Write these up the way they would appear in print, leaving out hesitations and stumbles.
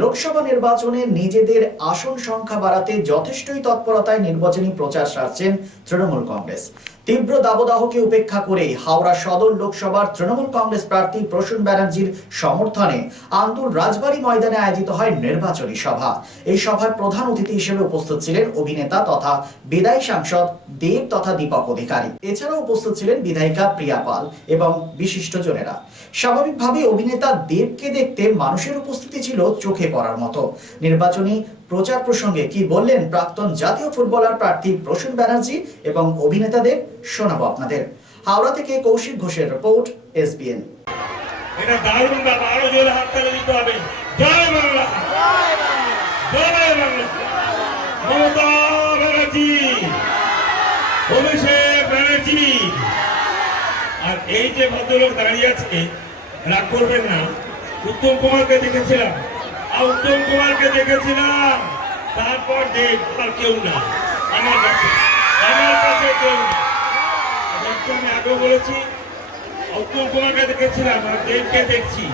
লোকসভা নির্বাচনে নিজেদের আসন সংখ্যা বাড়াতে যথেষ্টই তৎপরতায় নির্বাচনী প্রচার সারছেন তৃণমূল কংগ্রেস। তীব্র দাবদাহকে উপেক্ষা করে হাওড়া সদর লোকসভার তৃণমূল কংগ্রেস প্রার্থী প্রসূন ব্যানার্জির সমর্থনে আন্দুল রাজবাড়ী ময়দানে আয়োজিত হয় নির্বাচনী সভা। এই সভায় প্রধান অতিথি হিসেবে উপস্থিত ছিলেন অভিনেতা তথা বিদায়ী সাংসদ দেব তথা দীপক অধিকারী। এছাড়াও উপস্থিত ছিলেন বিধায়িকা প্রিয়া পাল এবং বিশিষ্টজনেরা। স্বাভাবিকভাবে অভিনেতা দেবকে দেখতে মানুষের উপস্থিতি ছিল চোখে পড়ার মতো। নির্বাচনী প্রচার প্রসঙ্গে কি বললেন প্রাক্তন জাতীয় ফুটবলার প্রার্থী প্রসূন ব্যানার্জি এবং অভিনেতাদের শোনাবো আপনাদের। হাওড়া থেকে কৌশিক ঘোষের রিপোর্ট, এসবিএন। এটা দারুণ ব্যাপার, আরো জোরে হাততালি দিতে হবে। জয় বাংলা, জয় বাংলা। মমতা ব্যানার্জি, অভিষেক ব্যানার্জি। আর এই যে ভদ্রলোক দাঁড়িয়ে আছে, রাগ করবেন না, উত্তম কুমারকে দেখেছিলাম, উত্তম কুমারকে দেখেছিলাম, তারপর দেব আর কেউ না আমার কাছে কেউ না। আমি আগেও বলেছি, উত্তম কুমারকে দেখেছিলাম আর দেবকে দেখছি।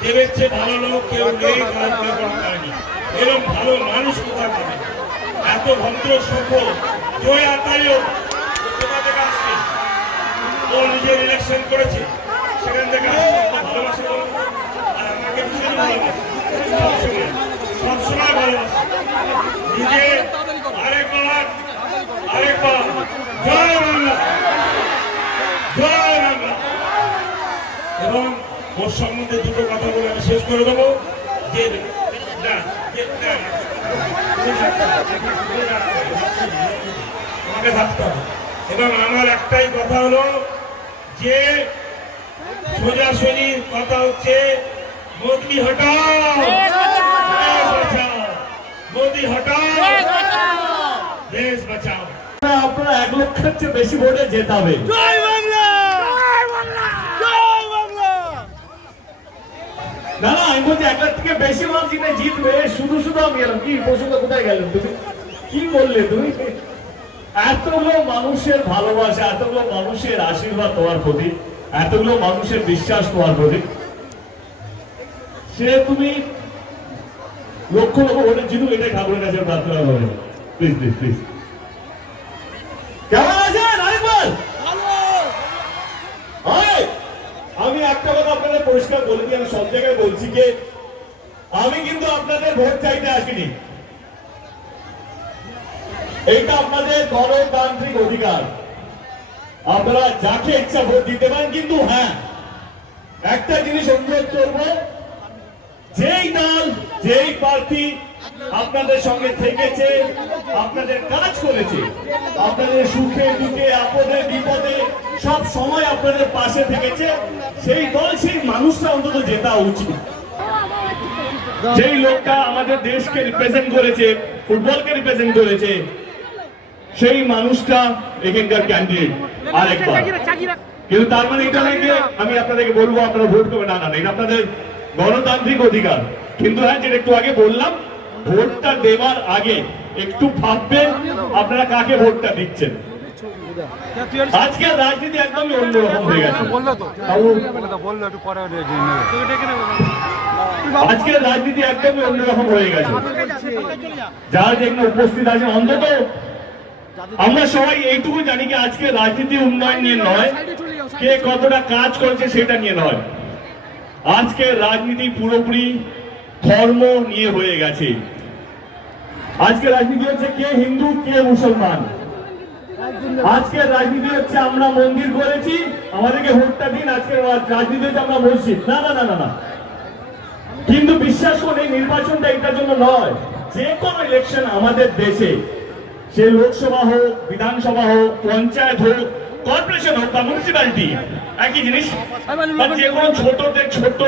দেবের চেয়ে ভালো লোক কেউ নেই, এরকম ভালো মানুষ কোথায় পাবে? এত ভদ্র সভ্য জয় আতায়ও কোথা থেকে আসছে? ও নিজের ইলেকশন করেছে, সেখান থেকে আসছে। ভালোবাসে আর আমাকে ভীষণ ভালোবাসে, সবসময় ভালোবাসে। নিজে আরেকবার জয় বাংলা, জয় বাংলা। এবং ওর সম্বন্ধে দুটো কথা বলে আমি শেষ করে দেবো। যে আমাকে থাকতে হবে। এবং আমার একটাই কথা হলো যে সোজাসুজি কথা হচ্ছে, মোদি হটাও, মোদি হটাও, দেশ বাঁচাও। আপনারা 1 লক্ষের চেয়ে বেশি ভোটে জেতাবে। জয় বাংলা, জয় বাংলা, জয় বাংলা। না না, আমি বলছি 1 লাখ থেকে বেশি মানুষ জিতবে। শুধু আমি এলাম কি প্রসঙ্গ, কোথায় গেলেন তুমি? কি বললে তুমি? এতগুলো মানুষের ভালোবাসা, এতগুলো মানুষের আশীর্বাদ তোমার প্রতি, এতগুলো মানুষের বিশ্বাস তোমার প্রতি, সে তুমি লক্ষ লক্ষ ভোটে জিতুক, এটাই ঠাকুরের কাছে প্রার্থনা করবে। Please please please. কেমন আছেন আরেকবার? আমি একটা কথা আপনাদের পরিষ্কার বলে দিই, আমি সব জায়গায় বলছি যে আমি কিন্তু আপনাদের ভোট চাইতে আসিনি। এইটা আপনাদের গণতান্ত্রিক অধিকার, আপনারা যাকে ইচ্ছা ভোট দিতে পারেন। কিন্তু হ্যাঁ, একটা জিনিস অনুরোধ করব, যেই দল যেই প্রার্থী আপনাদের সঙ্গে থেকেছে, আপনাদের কাজ করেছে, আপনাদের সুখে দুঃখে আপদে বিপদে সব সময় আপনাদের পাশে থেকেছে, সেই দল সেই মানুষটা অন্তত জেতা উচিত। যেই লোকটা আমাদের দেশকে রিপ্রেজেন্ট করেছে, ফুটবলকে রিপ্রেজেন্ট করেছে, সেই মানুষটা এখানকার ক্যান্ডিডেট আরেকবার। কিন্তু তার মানে এটা নয় যে আমি আপনাদেরকে বলবো আপনারা ভোট করবেন, না না, এটা আপনাদের গণতান্ত্রিক অধিকার। কিন্তু হ্যাঁ, যেটা একটু আগে বললাম, ভোটটা দেওয়ার আগে একটু ভাববেন আপনারা কাকে ভোটটা দিচ্ছেন। আজকের রাজনীতি একদমই অন্যরকম হয়ে গেছে। আজকের রাজনীতি একদমই অন্যরকম হয়ে গেছে। যারা যেখানে উপস্থিত আছেন, অন্তত আমরা সবাই এইটুকু জানি যে আজকে রাজনীতি উন্নয়ন নিয়ে নয়, কে কতটা কাজ করেছে সেটা নিয়ে নয়। আজকে রাজনীতি পুরোপুরি ধর্ম নিয়ে হয়ে গেছে। আজকে রাজনীতি হচ্ছে কে হিন্দু কে মুসলমান। আজকে রাজনীতি হচ্ছে আমরা মন্দির করেছি, আমাদেরকে ভোটটা দিন। আজকে রাজনীতি হচ্ছে আমরা মসজিদ। না না না না না। কিন্তু বিশ্বাস করে নির্বাচনটা এটার জন্য নয়। যে কোনো ইলেকশন আমাদের দেশে, সে লোকসভা হোক, বিধানসভা হোক, পঞ্চায়েত হোক, কর্পোরেশন হোক বা মিউনিসিপ্যালিটি, একই জিনিস। যে কোনো ছোট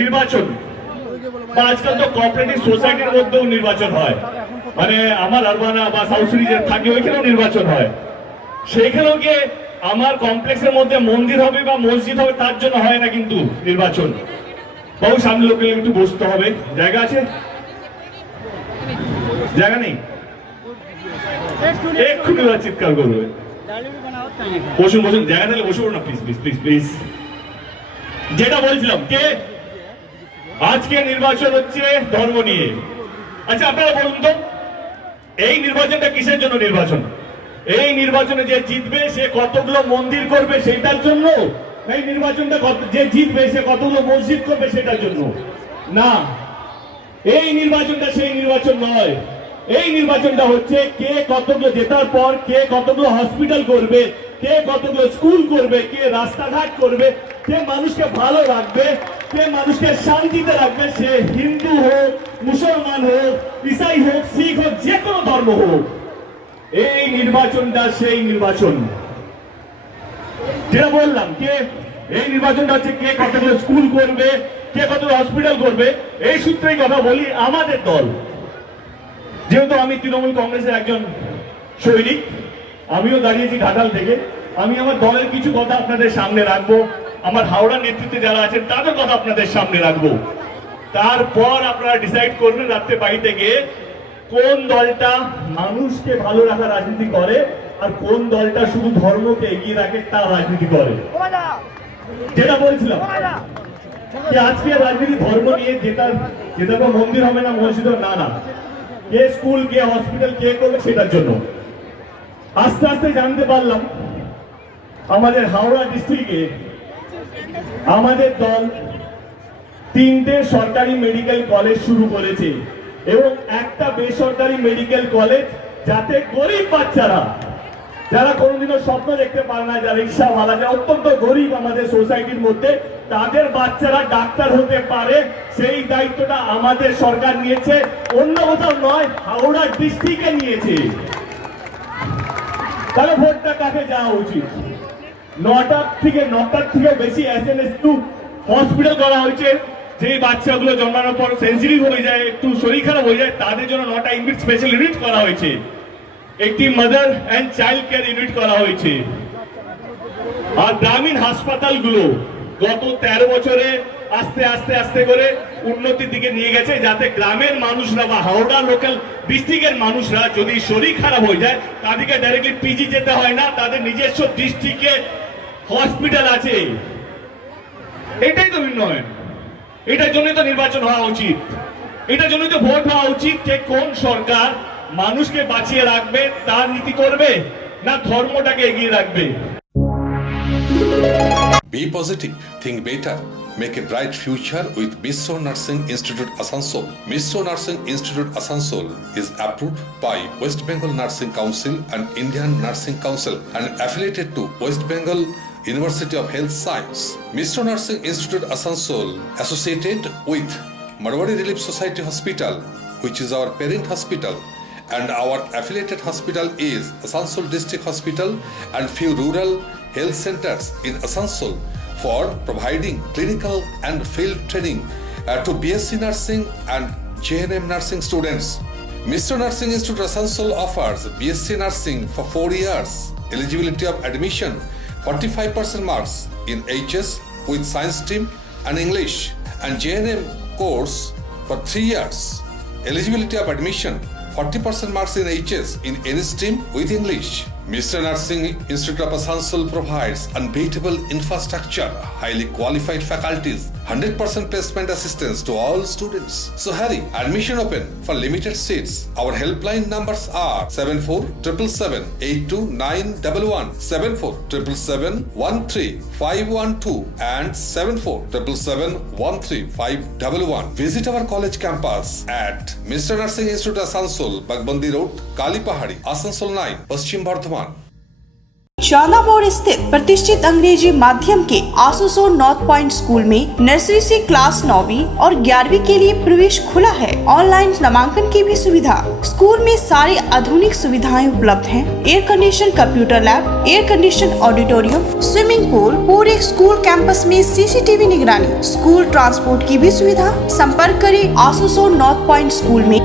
নির্বাচন, বা আজকাল তো কোঅপারেটিভ সোসাইটির মধ্যেও নির্বাচন হয়, মানে আমার আরবানা বা সাউথ সিটিজের থাকে, ওইখানেও নির্বাচন হয়। সেইখানেও গিয়ে আমার কমপ্লেক্সের মধ্যে মন্দির হবে বা মসজিদ হবে তার জন্য হয় না কিন্তু নির্বাচন। বহু সামনে লোকে একটু বসতে হবে, জায়গা আছে? জায়গা নেই? এক্ষুনি চিৎকার করবে। বসুন বসুন, জায়গা নিলে বসুন না প্লিজ প্লিজ প্লিজ প্লিজ। যেটা বলছিলাম, কে আজকে নির্বাচন হচ্ছে ধর্ম নিয়ে। আচ্ছা আপনারা বলুন তো, এই নির্বাচনটা কিসের জন্য নির্বাচন? এই নির্বাচনে যে জিতবে সে কতগুলো মন্দির করবে সেটার জন্য? এই নির্বাচনটা যে জিতবে সে কতগুলো মসজিদ করবে সেটার জন্য? না, এই নির্বাচনটা সেই নির্বাচন নয়। এই নির্বাচনটা হচ্ছে কে কতগুলো জেতার পর কে কতগুলো হসপিটাল করবে, কে কতগুলো স্কুল করবে, কে রাস্তাঘাট করবে, কে মানুষকে ভালো রাখবে, কে মানুষকে শান্তিতে রাখবে, সে হিন্দু হোক, মুসলমান হোক, ইসাই হোক, শিখ হোক, যে কোনো ধর্ম হোক। এই নির্বাচনটা সেই নির্বাচন যেটা বললাম। কে এই নির্বাচনটা হচ্ছে কে কতগুলো স্কুল করবে, কে কতগুলো হসপিটাল করবে। এই সূত্রেই কথা বলি, আমাদের দল, যেহেতু আমি তৃণমূল কংগ্রেসের একজন সৈনিক, আমিও দাঁড়িয়েছি ঘাটাল থেকে, আমি আমার দলের কিছু কথা আপনাদের সামনে রাখবো, আমার হাওড়া নেতৃত্বে যারা আছেন তাদের কথা আপনাদের সামনে রাখবো। তারপর আপনারা ডিসাইড করবেন রাত্রে বাড়িতে গিয়ে কোন দলটা মানুষকে ভালো রাখার রাজনীতি করে আর কোন দলটা শুধু ধর্মকে এগিয়ে রাখে তার রাজনীতি করে। যেটা বলছিলাম যে আজকে রাজনীতি ধর্ম নিয়ে যেটা মন্দির হবে না, মসজিদ না, না, কে স্কুল, কে হসপিটাল, কে করবে সেটার জন্য। আস্তে আস্তে জানতে পারলাম আমাদের হাওড়া ডিস্ট্রিক্টে আমাদের দল 3টে সরকারি মেডিকেল কলেজ শুরু করেছে এবং একটা বেসরকারি মেডিকেল কলেজ, যাতে গরিব বাচ্চারা, যারা কোনোদিনও স্বপ্ন দেখতে পারে না, যারা রিক্সাওয়ালা, যারা অত্যন্ত গরিব আমাদের সোসাইটির মধ্যে, তাদের বাচ্চারা ডাক্তার হতে পারে, সেই দায়িত্বটা আমাদের সরকার নিয়েছে, অন্য কোথাও নয়, হাওড়া ডিস্ট্রিক্টে নিয়েছে। তাহলে ভোটটা কাকে যাওয়া উচিত? 9টার থেকে বেশি এসএনএস2 হসপিটাল করা হয়েছে। যে বাচ্চাগুলো জন্মানোর পর সেন্সিটিভ হয়ে যায়, একটু শরীর খারাপ হয়ে যায়, তাদের জন্য 9টা স্পেশাল ইউনিট করা হয়েছে। একটি mother and child care unit করা হয়েছে। আর গ্রামীণ হাসপাতালগুলো গত 13 বছরে আস্তে আস্তে আস্তে করে উন্নতির দিকে নিয়ে গেছে, যাতে গ্রামের মানুষরা বা হাওড়া লোকাল ডিস্ট্রিক্টের মানুষরা যদি শরীর খারাপ হয়ে যায় তাদেরকে ডাইরেক্টলি পিজি যেতে হয় না, তাদের নিজস্ব ডিস্ট্রিক্টে হসপিটাল আছে। এটাই তো উন্নয়ন, এটার জন্যই তো নির্বাচন হওয়া উচিত, এটার জন্যই তো ভোট হওয়া উচিত যে কোন সরকার মানুষকে বাঁচিয়ে রাখবে, তার নীতি করবে না ধর্মটাকে এগিয়ে রাখবে। Be positive, think better, make a bright future with Missio Nursing Institute Asansol. Missio Nursing Institute Asansol is approved by West Bengal Nursing Council and Indian Nursing Council and affiliated to West Bengal University of Health Science. Missio Nursing Institute Asansol associated with Marwari Relief Society Hospital, which is our parent hospital, and our affiliated hospital is Asansol District Hospital and few rural health centers in Asansol for providing clinical and field training to BSc Nursing and JNM Nursing students. Missio Nursing Institute Asansol offers BSc Nursing for 4 years. Eligibility of admission 45% marks in HS with science stream and English, and JNM course for 3 years. Eligibility of admission 40% marks in HS in any stream with English. Missio Nursing Institute of Asansol provides unbeatable infrastructure, highly qualified faculties, 100% placement assistance to all students. So hurry, admission open for limited seats. Our helpline numbers are 7477782911, 7477713512 and 7477135111. Visit our college campus at Missio Nursing Institute Asansol, Bagbandi Road, Kalipahari, Asansol 9, Paschim Bardhaman. Chandamor स्थित प्रतिष्ठित अंग्रेजी माध्यम के आसुसो north point school में nursery से class 9वीं और 11वीं के लिए प्रवेश खुला है। ऑनलाइन नामांकन की भी सुविधा। स्कूल में सारी आधुनिक सुविधाएं उपलब्ध हैं। Air condition computer lab, air condition auditorium, swimming pool, पूरे स्कूल कैंपस में सीसीटीवी निगरानी, स्कूल ट्रांसपोर्ट की भी सुविधा। संपर्क करें आसुसो नॉर्थ पॉइंट स्कूल में।